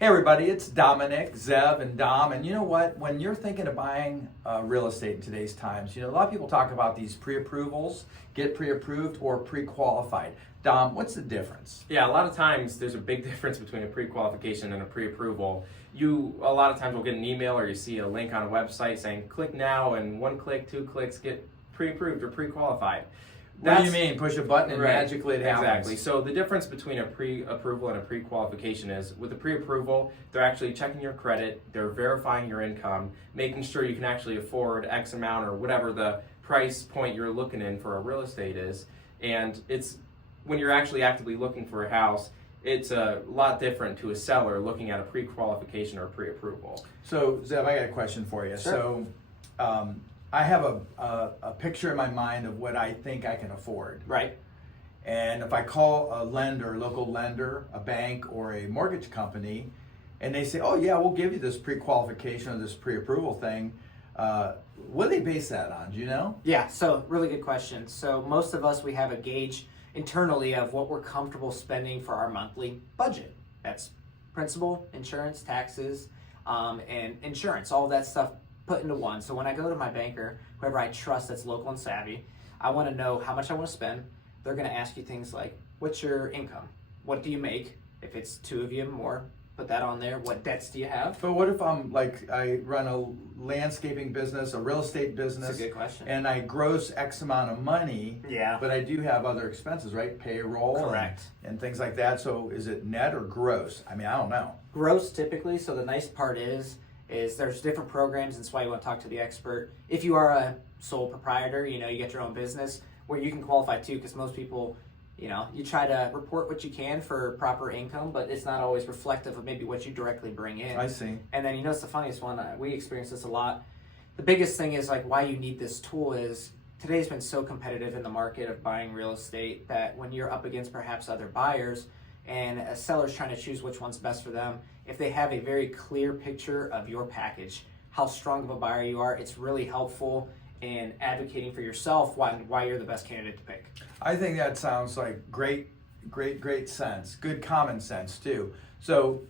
Hey everybody, it's Dominic, Zev, and Dom. And you know what? When you're thinking of buying real estate in today's times, a lot of people talk about these pre-approvals, get pre-approved or pre-qualified. Dom, what's the difference? Yeah, a lot of times there's a big difference between a pre-qualification and a pre-approval. You, a lot of times will get an email or you see a link on a website saying click now, and 1 click, 2 clicks, get pre-approved or pre-qualified. What do you mean? Push a button and Right. magically it happens? Exactly. So the difference between a pre-approval and a pre-qualification is with a pre-approval, they're actually checking your credit, they're verifying your income, making sure you can actually afford X amount or whatever the price point you're looking in for a real estate is. And it's when you're actually actively looking for a house, it's a lot different to a seller looking at a pre-qualification or a pre-approval. So, Zev, I got a question for you. Sure. So, I have a picture in my mind of what I think I can afford. Right. And if I call a local lender, a bank, or a mortgage company, and they say, oh yeah, we'll give you this pre-qualification or this pre-approval thing, what do they base that on? Do you know? Yeah, so really good question. So most of us, we have a gauge internally of what we're comfortable spending for our monthly budget. That's principal, insurance, taxes, and insurance, all of that stuff put into one. So when I go to my banker, whoever I trust that's local and savvy, I want to know how much I want to spend. They're going to ask you things like, what's your income? What do you make? If it's two of you or more, put that on there. What debts do you have? But what if I run a landscaping business, a real estate business? That's a good question. And I gross X amount of money. Yeah. But I do have other expenses, right? Payroll. Correct. And things like that. So is it net or gross? I mean, I don't know. Gross typically. So the nice part is there's different programs, and that's why you want to talk to the expert. If you are a sole proprietor, you get your own business, where you can qualify too, because most people, you try to report what you can for proper income, but it's not always reflective of maybe what you directly bring in. I see. And then it's the funniest one, we experience this a lot. The biggest thing is why you need this tool is today's been so competitive in the market of buying real estate that when you're up against perhaps other buyers and a seller's trying to choose which one's best for them, if they have a very clear picture of your package, how strong of a buyer you are, it's really helpful in advocating for yourself why you're the best candidate to pick. I think that sounds like great sense. Good common sense too. So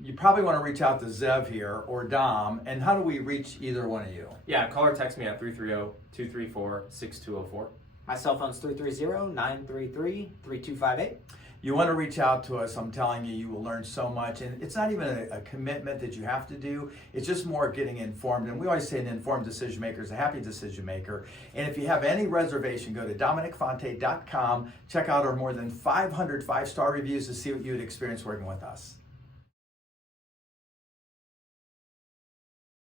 you probably want to reach out to Zev here or Dom. And how do we reach either one of you? Yeah, call or text me at 330-234-6204. My cell phone's 330-933-3258. You want to reach out to us. I'm telling you, you will learn so much. And it's not even a commitment that you have to do. It's just more getting informed. And we always say an informed decision maker is a happy decision maker. And if you have any reservation, go to DominicFonte.com. Check out our more than 500 5-star reviews to see what you would experience working with us.